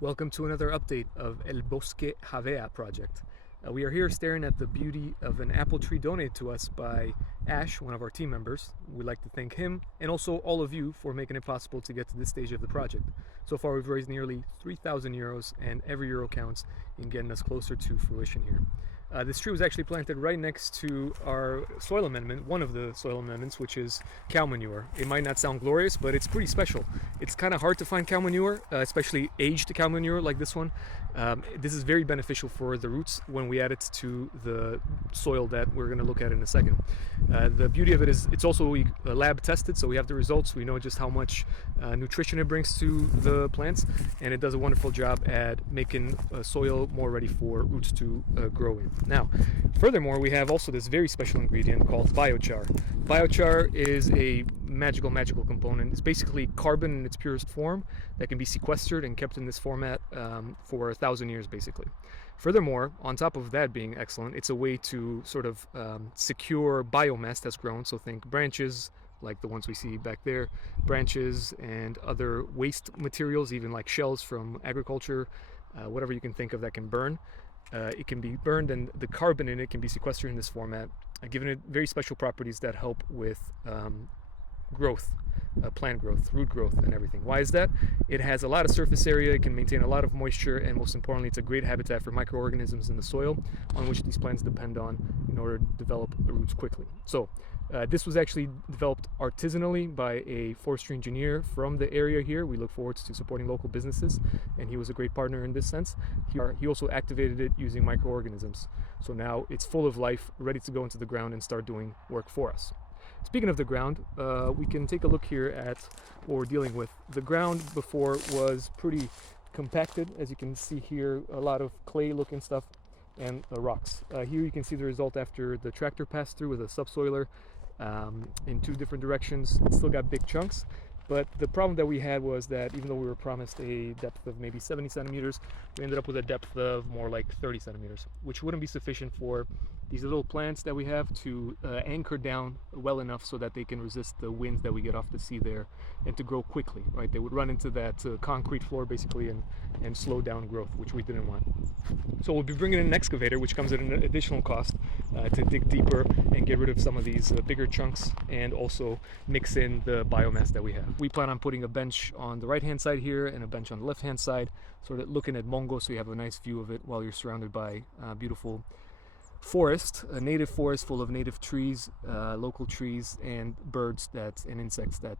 Welcome to another update of El Bosque Miyawaki project. We are here staring at the beauty of an apple tree donated to us by Ash, one of our team members. We'd like to thank him and also all of you for making it possible to get to this stage of the project. So far we've raised nearly 3,000 euros and every euro counts in getting us closer to fruition here. This tree was actually planted right next to our soil amendment, one of the soil amendments, which is cow manure. It might not sound glorious, but it's pretty special. It's kind of hard to find cow manure, especially aged cow manure like this one. This is very beneficial for the roots when we add it to the soil that we're going to look at in a second. The beauty of it is it's also lab tested, so we have the results. We know just how much nutrition it brings to the plants, and it does a wonderful job at making soil more ready for roots to grow in. Now, furthermore, we have also this very special ingredient called biochar. Biochar is a magical component. It's basically carbon in its purest form that can be sequestered and kept in this format for 1,000 years, basically. Furthermore, on top of that being excellent, it's a way to sort of secure biomass that's grown. So think branches, like the ones we see back there, branches and other waste materials, even like shells from agriculture, whatever you can think of that can burn. It can be burned, and the carbon in it can be sequestered in this format, giving it very special properties that help with growth, plant growth, root growth, and everything. Why is that? It has a lot of surface area, it can maintain a lot of moisture, and most importantly, it's a great habitat for microorganisms in the soil on which these plants depend on in order to develop the roots quickly. So this was actually developed artisanally by a forestry engineer from the area here. We look forward to supporting local businesses, and he was a great partner in this sense. He also activated it using microorganisms. So now it's full of life, ready to go into the ground and start doing work for us. Speaking of the ground, we can take a look here at what we're dealing with. The ground before was pretty compacted, as you can see here, a lot of clay looking stuff and rocks. Here you can see the result after the tractor passed through with a subsoiler in two different directions. It's still got big chunks, but the problem that we had was that even though we were promised a depth of maybe 70 centimeters, we ended up with a depth of more like 30 centimeters, which wouldn't be sufficient for these little plants that we have to anchor down well enough so that they can resist the winds that we get off the sea there and to grow quickly, right? They would run into that concrete floor basically and slow down growth, which we didn't want. So we'll be bringing in an excavator, which comes at an additional cost to dig deeper and get rid of some of these bigger chunks and also mix in the biomass that we have. We plan on putting a bench on the right hand side here and a bench on the left hand side, sort of looking at Mongo, so you have a nice view of it while you're surrounded by beautiful forest, a native forest full of native trees, local trees, and birds and insects that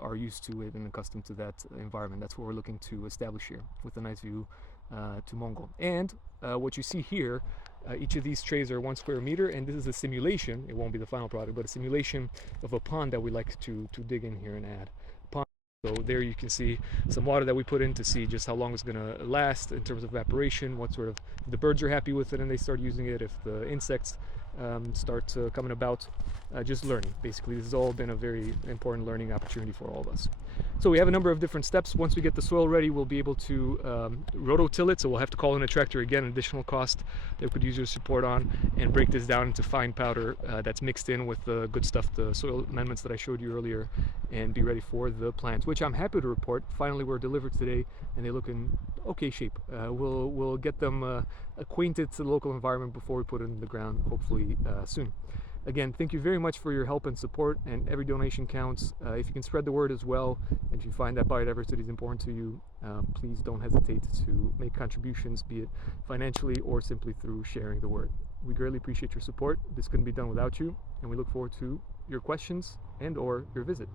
are used to it and accustomed to that environment. That's what we're looking to establish here with a nice view to Mongo. And what you see here, each of these trays are 1 square meter, and this is a simulation. It won't be the final product, but a simulation of a pond that we like to dig in here and add. So there you can see some water that we put in to see just how long it's going to last in terms of evaporation, what sort of, if the birds are happy with it and they start using it, if the insects start coming about, just learning. Basically, this has all been a very important learning opportunity for all of us. So we have a number of different steps. Once we get the soil ready, we'll be able to rototill it, so we'll have to call in a tractor again, an additional cost that we could use your support on, and break this down into fine powder that's mixed in with the good stuff, the soil amendments that I showed you earlier, and be ready for the plants, which I'm happy to report finally were delivered today, and they look in okay shape. We'll get them acquainted to the local environment before we put it in the ground, hopefully soon. Again, thank you very much for your help and support, and every donation counts. If you can spread the word as well, and if you find that biodiversity is important to you, please don't hesitate to make contributions, be it financially or simply through sharing the word. We greatly appreciate your support. This couldn't be done without you, and we look forward to your questions and or your visit.